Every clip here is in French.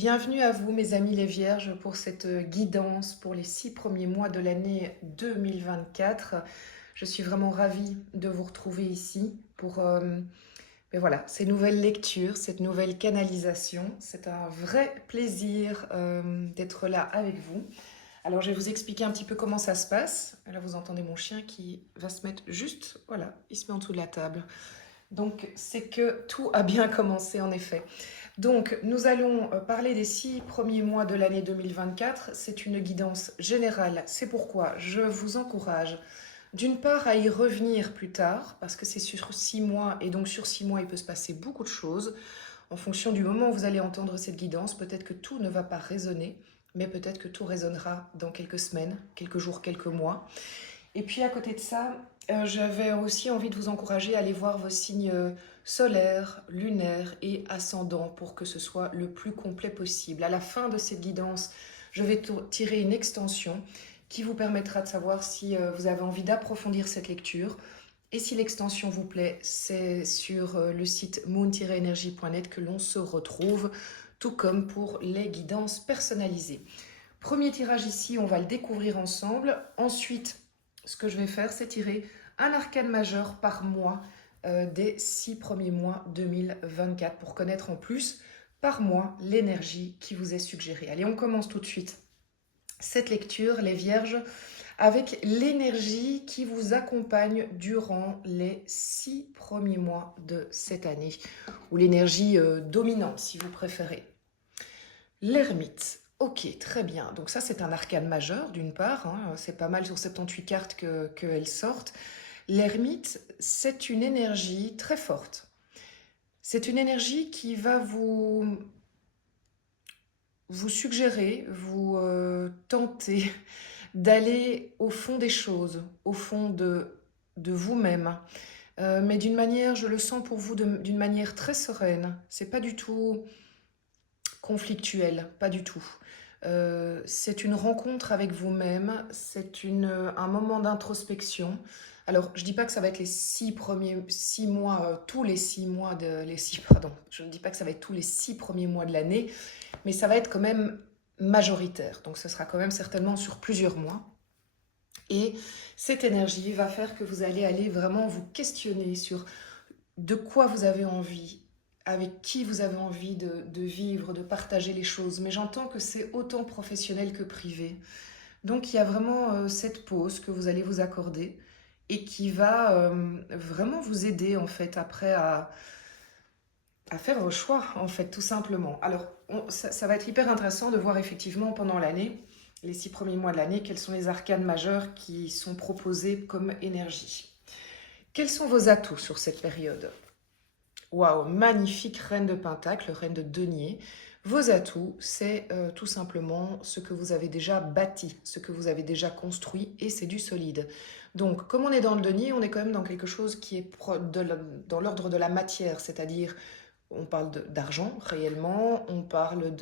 Bienvenue à vous, mes amis les Vierges, pour cette guidance pour les 6 premiers mois de l'année 2024. Je suis vraiment ravie de vous retrouver ici pour mais voilà, ces nouvelles lectures, cette nouvelle canalisation. C'est un vrai plaisir d'être là avec vous. Alors, je vais vous expliquer un petit peu comment ça se passe. Là, vous entendez mon chien qui va se mettre juste, voilà, il se met en dessous de la table. Donc, c'est que tout a bien commencé en effet. Donc, nous allons parler des 6 premiers mois de l'année 2024. C'est une guidance générale. C'est pourquoi je vous encourage, d'une part, à y revenir plus tard, parce que c'est sur 6 mois, et donc sur 6 mois, il peut se passer beaucoup de choses. En fonction du moment où vous allez entendre cette guidance, peut-être que tout ne va pas résonner, mais peut-être que tout résonnera dans quelques semaines, quelques jours, quelques mois. Et puis à côté de ça, j'avais aussi envie de vous encourager à aller voir vos signes solaires, lunaires et ascendants pour que ce soit le plus complet possible. À la fin de cette guidance, je vais tirer une extension qui vous permettra de savoir si vous avez envie d'approfondir cette lecture. Et si l'extension vous plaît, c'est sur le site moon-energy.net que l'on se retrouve, tout comme pour les guidances personnalisées. Premier tirage ici, on va le découvrir ensemble. Ensuite, ce que je vais faire, c'est tirer un arcane majeur par mois des 6 premiers mois 2024 pour connaître en plus par mois l'énergie qui vous est suggérée. Allez, on commence tout de suite cette lecture, les Vierges, avec l'énergie qui vous accompagne durant les 6 premiers mois de cette année, ou l'énergie dominante si vous préférez. L'ermite. Ok, très bien. Donc ça, c'est un arcane majeur, d'une part. Hein. C'est pas mal sur 78 cartes qu'elles sortent. L'ermite, c'est une énergie très forte. C'est une énergie qui va vous suggérer, vous tenter d'aller au fond des choses, au fond de vous-même. Mais d'une manière, je le sens pour vous, d'une manière très sereine. C'est pas du tout conflictuel, pas du tout. C'est une rencontre avec vous-même, c'est un moment d'introspection. Alors, je dis pas que ça va être les 6 mois, tous les 6 mois pardon, je ne dis pas que ça va être tous les 6 premiers mois de l'année, mais ça va être quand même majoritaire. Donc, ce sera quand même certainement sur plusieurs mois. Et cette énergie va faire que vous allez aller vraiment vous questionner sur de quoi vous avez envie, avec qui vous avez envie de vivre, de partager les choses. Mais j'entends que c'est autant professionnel que privé. Donc il y a vraiment cette pause que vous allez vous accorder et qui va vraiment vous aider en fait après à faire vos choix en fait tout simplement. Alors ça va être hyper intéressant de voir effectivement pendant l'année, les 6 premiers mois de l'année, quels sont les arcanes majeurs qui sont proposés comme énergie. Quels sont vos atouts sur cette période? Waouh, magnifique reine de Pentacle, reine de denier. Vos atouts, c'est tout simplement ce que vous avez déjà bâti, ce que vous avez déjà construit, et c'est du solide. Donc, comme on est dans le denier, on est quand même dans quelque chose qui est dans l'ordre de la matière, c'est-à-dire, on parle d'argent réellement, on parle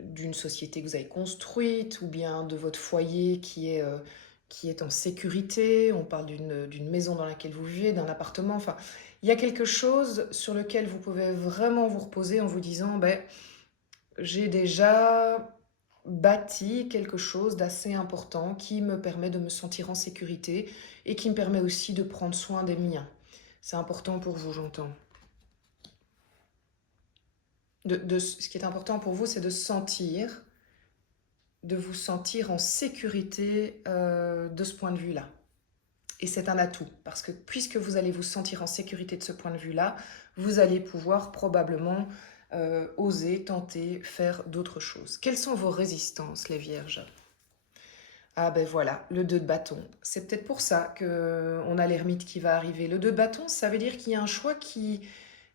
d'une société que vous avez construite, ou bien de votre foyer qui est en sécurité, on parle d'une maison dans laquelle vous vivez, d'un appartement, enfin, il y a quelque chose sur lequel vous pouvez vraiment vous reposer en vous disant, ben, j'ai déjà bâti quelque chose d'assez important qui me permet de me sentir en sécurité et qui me permet aussi de prendre soin des miens. C'est important pour vous, j'entends. Ce qui est important pour vous, c'est de vous sentir en sécurité de ce point de vue-là. Et c'est un atout, parce que puisque vous allez vous sentir en sécurité de ce point de vue-là, vous allez pouvoir probablement oser, tenter, faire d'autres choses. Quelles sont vos résistances, les Vierges? Ah ben voilà, le 2 de bâton. C'est peut-être pour ça qu'on a l'ermite qui va arriver. Le 2 de bâton, ça veut dire qu'il y a un choix qui...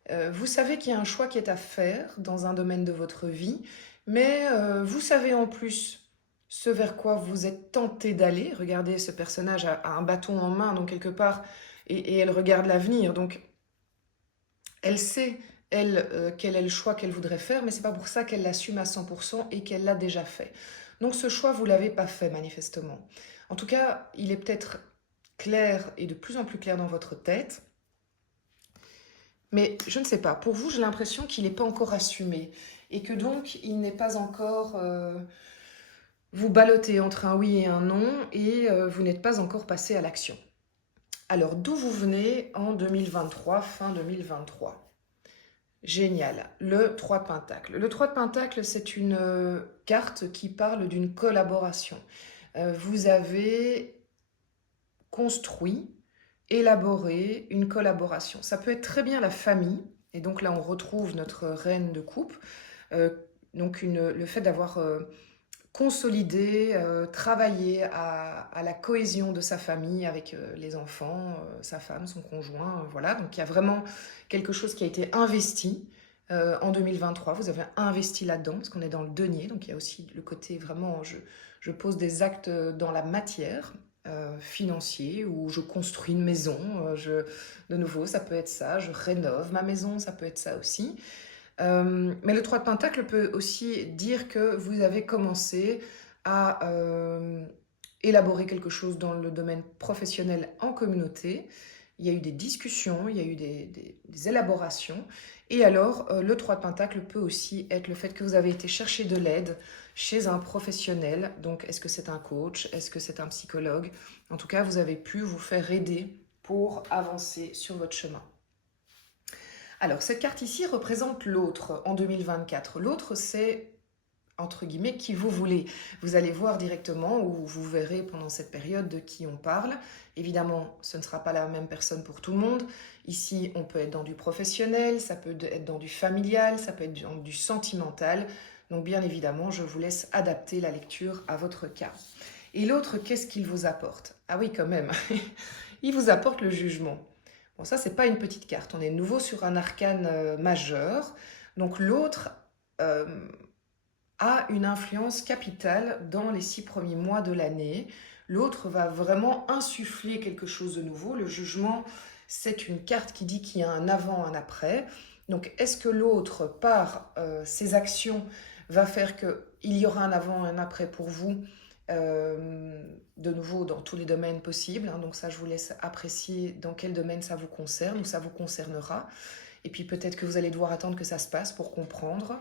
vous savez qu'il y a un choix qui est à faire dans un domaine de votre vie, mais vous savez en plus ce vers quoi vous êtes tenté d'aller. Regardez, ce personnage a un bâton en main, donc quelque part, et elle regarde l'avenir. Donc, elle sait, elle, quel est le choix qu'elle voudrait faire, mais c'est pas pour ça qu'elle l'assume à 100% et qu'elle l'a déjà fait. Donc, ce choix, vous l'avez pas fait, manifestement. En tout cas, il est peut-être clair et de plus en plus clair dans votre tête. Mais je ne sais pas, pour vous, j'ai l'impression qu'il n'est pas encore assumé. et que donc il n'est pas encore... vous ballottez entre un oui et un non, et vous n'êtes pas encore passé à l'action. Alors, d'où vous venez en 2023, fin 2023? Génial, le 3 de Pentacle. Le 3 de Pentacle, c'est une carte qui parle d'une collaboration. Vous avez construit, élaboré une collaboration. Ça peut être très bien la famille, et donc là on retrouve notre reine de coupe. Euh, donc le fait d'avoir consolidé, travaillé à la cohésion de sa famille avec les enfants, sa femme, son conjoint, voilà. Donc il y a vraiment quelque chose qui a été investi en 2023. Vous avez investi là-dedans, parce qu'on est dans le denier, donc il y a aussi le côté vraiment, je pose des actes dans la matière, financier, où je construis une maison, de nouveau, ça peut être ça, je rénove ma maison, ça peut être ça aussi. Mais le 3 de Pentacle peut aussi dire que vous avez commencé à élaborer quelque chose dans le domaine professionnel en communauté. Il y a eu des discussions, il y a eu des élaborations. Et alors, le 3 de Pentacle peut aussi être le fait que vous avez été chercher de l'aide chez un professionnel. Donc, est-ce que c'est un coach? Est-ce que c'est un psychologue? En tout cas, vous avez pu vous faire aider pour avancer sur votre chemin. Alors, cette carte ici représente l'autre en 2024. L'autre, c'est, entre guillemets, qui vous voulez. Vous allez voir directement, ou vous verrez pendant cette période de qui on parle. Évidemment, ce ne sera pas la même personne pour tout le monde. Ici, on peut être dans du professionnel, ça peut être dans du familial, ça peut être dans du sentimental. Donc, bien évidemment, je vous laisse adapter la lecture à votre cas. Et l'autre, qu'est-ce qu'il vous apporte? Ah oui, quand même, il vous apporte le jugement. Bon, ça, c'est pas une petite carte. On est de nouveau sur un arcane majeur. Donc, l'autre a une influence capitale dans les 6 premiers mois de l'année. L'autre va vraiment insuffler quelque chose de nouveau. Le jugement, c'est une carte qui dit qu'il y a un avant, un après. Donc, est-ce que l'autre, par ses actions, va faire qu'il y aura un avant, un après pour vous, de nouveau dans tous les domaines possibles, hein. Donc ça, je vous laisse apprécier dans quel domaine ça vous concerne ou ça vous concernera. Et puis peut-être que vous allez devoir attendre que ça se passe pour comprendre.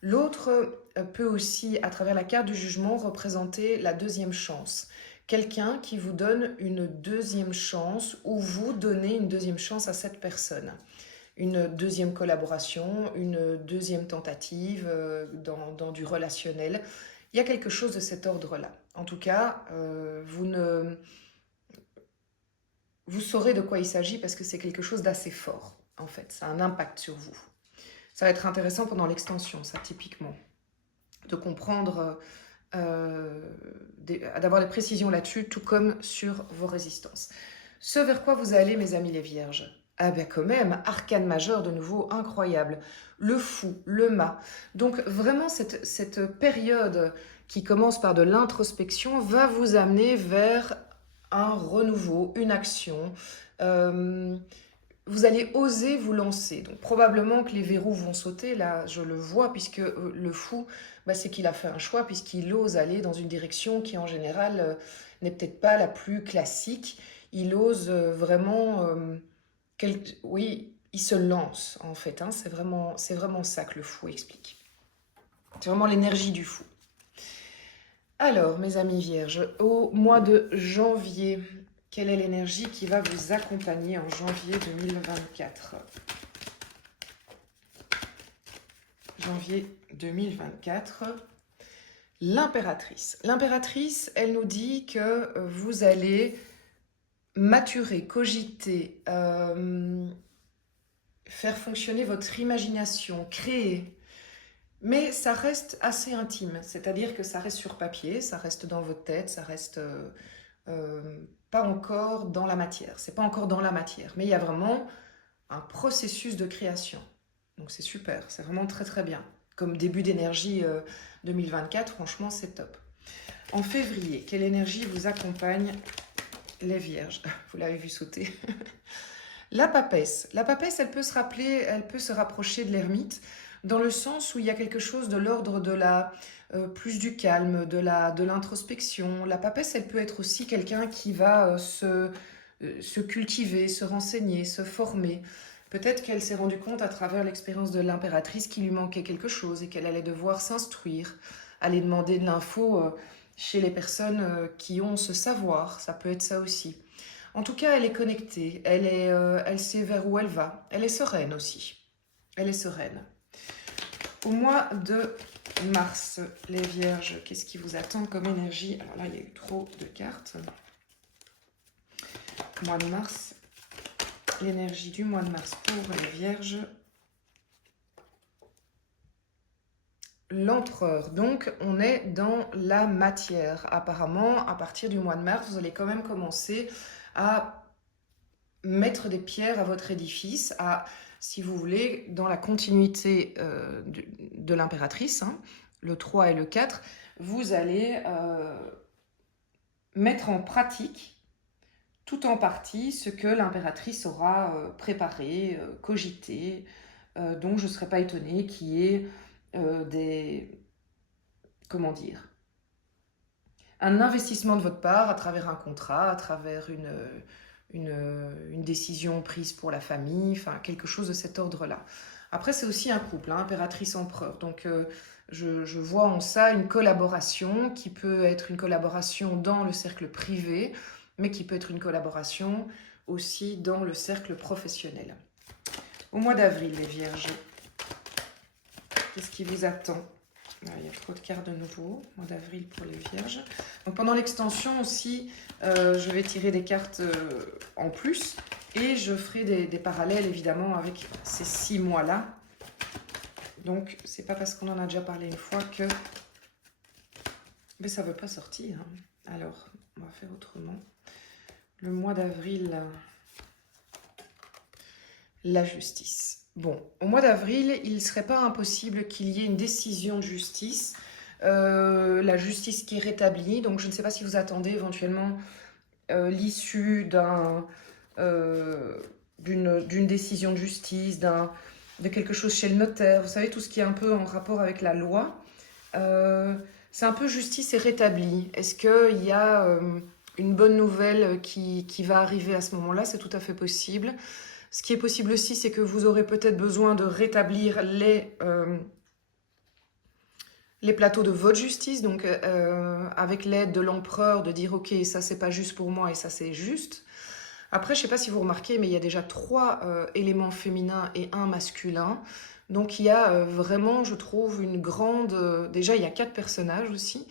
L'autre peut aussi, à travers la carte du jugement, représenter la deuxième chance. Quelqu'un qui vous donne une deuxième chance, ou vous donnez une deuxième chance à cette personne. Une deuxième collaboration, une deuxième tentative dans du relationnel. Il y a quelque chose de cet ordre-là. En tout cas, vous saurez de quoi il s'agit, parce que c'est quelque chose d'assez fort, en fait. Ça a un impact sur vous. Ça va être intéressant pendant l'extension, ça, typiquement. De comprendre, d'avoir des précisions là-dessus, tout comme sur vos résistances. Ce vers quoi vous allez, mes amis les vierges? Ah ben quand même, arcane majeur de nouveau, incroyable. Le fou, le mât. Donc vraiment, cette période qui commence par de l'introspection va vous amener vers un renouveau, une action. Vous allez oser vous lancer. Donc probablement que les verrous vont sauter, là je le vois, puisque le fou, bah, c'est qu'il a fait un choix, puisqu'il ose aller dans une direction qui en général n'est peut-être pas la plus classique. Il ose vraiment... oui, il se lance en fait, hein. C'est vraiment ça que le fou explique. C'est vraiment l'énergie du fou. Alors, mes amis vierges, au mois de janvier, quelle est l'énergie qui va vous accompagner en janvier 2024? Janvier 2024, l'impératrice. L'impératrice, elle nous dit que vous allez maturer, cogiter, faire fonctionner votre imagination, créer. Mais ça reste assez intime, c'est-à-dire que ça reste sur papier, ça reste dans votre tête, ça reste pas encore dans la matière. C'est pas encore dans la matière, mais il y a vraiment un processus de création. Donc c'est super, c'est vraiment très très bien. Comme début d'énergie 2024, franchement c'est top. En février, quelle énergie vous accompagne les vierges? Vous l'avez vu sauter. La papesse. La papesse, elle peut se rapprocher de l'ermite, dans le sens où il y a quelque chose de l'ordre de plus du calme, de l'introspection. La papesse, elle peut être aussi quelqu'un qui va se cultiver, se renseigner, se former. Peut-être qu'elle s'est rendue compte à travers l'expérience de l'impératrice qu'il lui manquait quelque chose et qu'elle allait devoir s'instruire, aller demander de l'info chez les personnes qui ont ce savoir. Ça peut être ça aussi. En tout cas, elle est connectée, elle sait vers où elle va. Elle est sereine aussi. Elle est sereine. Au mois de mars, les vierges, qu'est-ce qui vous attend comme énergie? Alors là, il y a eu trop de cartes. Mois de mars, l'énergie du mois de mars pour les vierges. L'empereur, donc on est dans la matière. Apparemment, à partir du mois de mars, vous allez quand même commencer à mettre des pierres à votre édifice, à, si vous voulez, dans la continuité de l'impératrice, hein, le 3 et le 4, vous allez mettre en pratique tout en partie ce que l'impératrice aura préparé, cogité, donc je ne serais pas étonnée qu'il y ait comment dire, un investissement de votre part à travers un contrat, à travers une décision prise pour la famille, enfin quelque chose de cet ordre-là. Après, c'est aussi un couple, hein, impératrice-empereur. Donc, je vois en ça une collaboration qui peut être une collaboration dans le cercle privé, mais qui peut être une collaboration aussi dans le cercle professionnel. Au mois d'avril, les vierges, qu'est-ce qui vous attend? Il y a trop de cartes de nouveau, mois d'avril pour les vierges. Donc pendant l'extension aussi, je vais tirer des cartes en plus et je ferai des parallèles évidemment avec ces 6 mois-là. Donc c'est pas parce qu'on en a déjà parlé une fois que mais ça veut pas sortir. Hein. Alors, on va faire autrement. Le mois d'avril, la justice. Bon, au mois d'avril, il ne serait pas impossible qu'il y ait une décision de justice, la justice qui est rétablie. Donc, je ne sais pas si vous attendez éventuellement l'issue d'une décision de justice, de quelque chose chez le notaire. Vous savez, tout ce qui est un peu en rapport avec la loi. C'est un peu justice est rétablie. Est-ce qu'il y a une bonne nouvelle qui va arriver à ce moment-là? C'est tout à fait possible. Ce qui est possible aussi, c'est que vous aurez peut-être besoin de rétablir les plateaux de votre justice, donc avec l'aide de l'empereur, de dire « Ok, ça c'est pas juste pour moi et ça c'est juste ». Après, je sais pas si vous remarquez, mais il y a déjà 3 éléments féminins et 1 masculin. Donc il y a vraiment, je trouve, une grande... déjà, il y a 4 personnages aussi.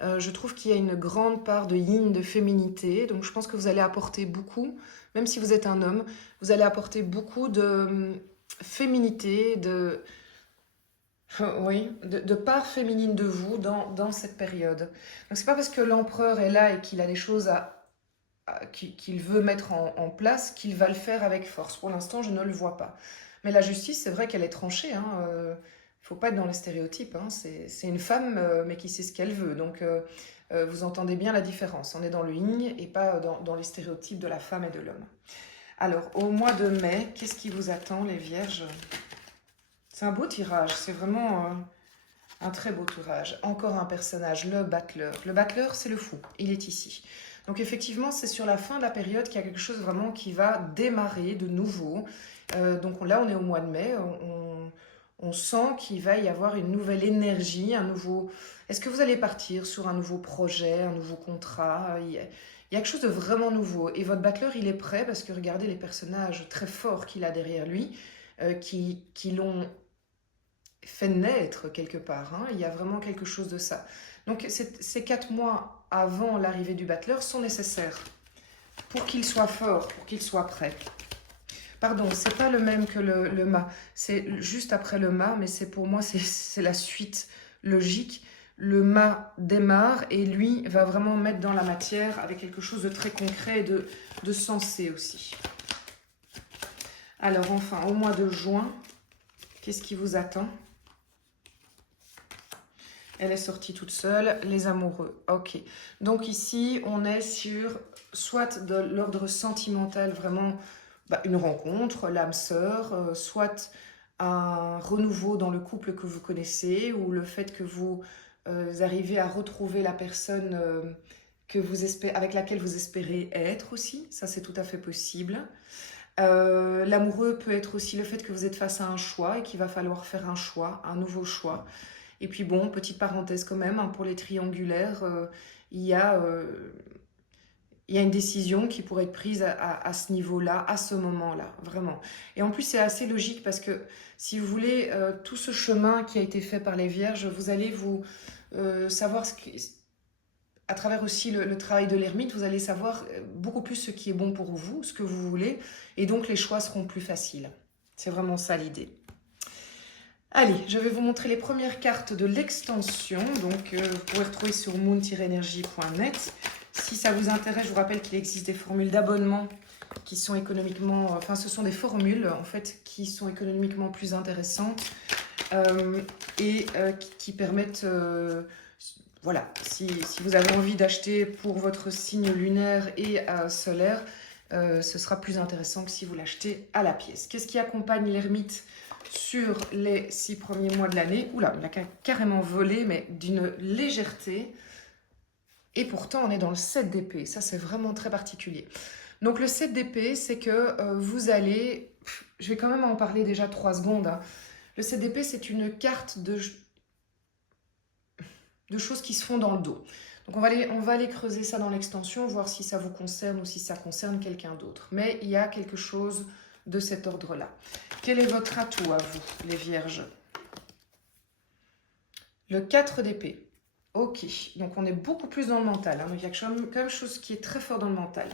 Je trouve qu'il y a une grande part de yin, de féminité. Donc je pense que vous allez apporter beaucoup, même si vous êtes un homme, vous allez apporter beaucoup de féminité, oui, de part féminine de vous dans cette période. Donc c'est pas parce que l'empereur est là et qu'il a des choses qu'il veut mettre en place qu'il va le faire avec force. Pour l'instant, je ne le vois pas. Mais la justice, c'est vrai qu'elle est tranchée. Hein. Faut pas être dans les stéréotypes. Hein. C'est une femme, mais qui sait ce qu'elle veut. Donc, vous entendez bien la différence. On est dans le yin et pas dans les stéréotypes de la femme et de l'homme. Alors, au mois de mai, qu'est-ce qui vous attend, les vierges? C'est un beau tirage. C'est vraiment un très beau tirage. Encore un personnage, le battleur. Le battleur, c'est le fou. Il est ici. Donc effectivement, c'est sur la fin de la période qu'il y a quelque chose vraiment qui va démarrer de nouveau. Donc là, on est au mois de mai. On sent qu'il va y avoir une nouvelle énergie, un nouveau... Est-ce que vous allez partir sur un nouveau projet, un nouveau contrat? Il y a quelque chose de vraiment nouveau. Et votre battleur, il est prêt parce que regardez les personnages très forts qu'il a derrière lui, qui l'ont fait naître quelque part. Hein. Il y a vraiment quelque chose de ça. Donc ces 4 mois avant l'arrivée du battleur sont nécessaires pour qu'il soit fort, pour qu'il soit prêt. Pardon, c'est pas le même que le mât. C'est juste après le mât, mais c'est pour moi, c'est la suite logique. Le mât démarre et lui va vraiment mettre dans la matière avec quelque chose de très concret et de sensé aussi. Alors enfin, au mois de juin, qu'est-ce qui vous attend? Elle est sortie toute seule, les amoureux. Ok. Donc ici, on est sur soit de l'ordre sentimental, vraiment une rencontre, l'âme sœur, soit un renouveau dans le couple que vous connaissez, ou le fait que vous arrivez à retrouver la personne avec laquelle vous espérez être aussi. Ça, c'est tout à fait possible. L'amoureux peut être aussi le fait que vous êtes face à un choix et qu'il va falloir faire un choix, un nouveau choix. Et puis bon, petite parenthèse quand même, hein, pour les triangulaires, il y a, il y a une décision qui pourrait être prise à ce niveau-là, à ce moment-là, vraiment. Et en plus, c'est assez logique parce que, si vous voulez, tout ce chemin qui a été fait par les Vierges, vous allez vous savoir à travers aussi le travail de l'ermite, vous allez savoir beaucoup plus ce qui est bon pour vous, ce que vous voulez, et donc les choix seront plus faciles. C'est vraiment ça l'idée. Allez, je vais vous montrer les premières cartes de l'extension. Donc, vous pourrez retrouver sur moon-energie.net. Si ça vous intéresse, je vous rappelle qu'il existe des formules d'abonnement qui sont économiquement... Enfin, ce sont des formules, en fait, qui sont économiquement plus intéressantes et qui permettent... voilà, si vous avez envie d'acheter pour votre signe lunaire et solaire, ce sera plus intéressant que si vous l'achetez à la pièce. Qu'est-ce qui accompagne l'ermite sur les 6 premiers mois de l'année? Oula, il a carrément volé, mais d'une légèreté. Et pourtant, on est dans le 7 d'épée. Ça, c'est vraiment très particulier. Donc, le 7 d'épée, c'est que vous allez... Je vais quand même en parler déjà 3 secondes. Hein. Le 7 d'épée, c'est une carte de choses qui se font dans le dos. Donc, on va aller creuser ça dans l'extension, voir si ça vous concerne ou si ça concerne quelqu'un d'autre. Mais il y a quelque chose de cet ordre-là. Quel est votre atout à vous, les Vierges? Le 4 d'épée. Ok, donc on est beaucoup plus dans le mental. Hein. Donc il y a quand même chose qui est très fort dans le mental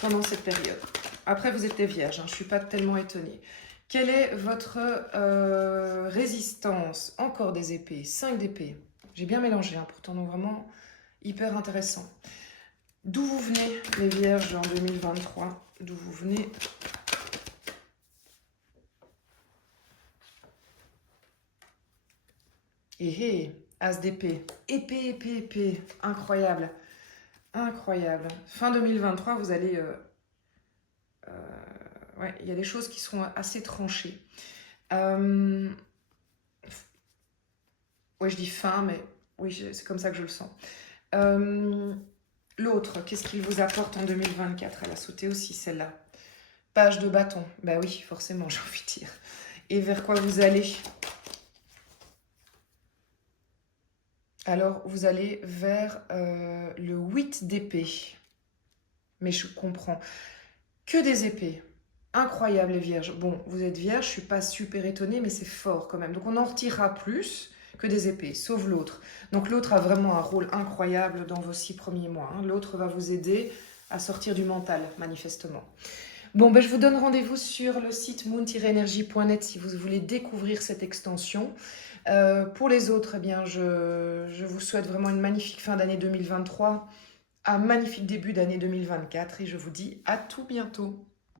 pendant cette période. Après, vous êtes des Vierges, hein, je ne suis pas tellement étonnée. Quelle est votre résistance? Encore des épées, 5 d'épée. J'ai bien mélangé, hein, pourtant, donc vraiment hyper intéressant. D'où vous venez, les Vierges, en 2023? D'où vous venez? Et As d'épée. Épée, épée, épée. Incroyable. Incroyable. Fin 2023, vous allez... ouais, il y a des choses qui seront assez tranchées. Ouais, je dis fin, mais oui, c'est comme ça que je le sens. L'autre, qu'est-ce qu'il vous apporte en 2024? Elle a sauté aussi, celle-là. Page de bâton. Bah oui, forcément, j'ai envie de dire. Et vers quoi vous allez? Alors, vous allez vers le 8 d'épée. Mais je comprends. Que des épées. Incroyable, les Vierges. Bon, vous êtes Vierge, je ne suis pas super étonnée, mais c'est fort quand même. Donc, on en retirera plus que des épées, sauf l'autre. Donc, l'autre a vraiment un rôle incroyable dans vos 6 premiers mois. Hein. L'autre va vous aider à sortir du mental, manifestement. Bon, ben, je vous donne rendez-vous sur le site moon-energie.net si vous voulez découvrir cette extension. Pour les autres, eh bien, je vous souhaite vraiment une magnifique fin d'année 2023, un magnifique début d'année 2024 et je vous dis à tout bientôt.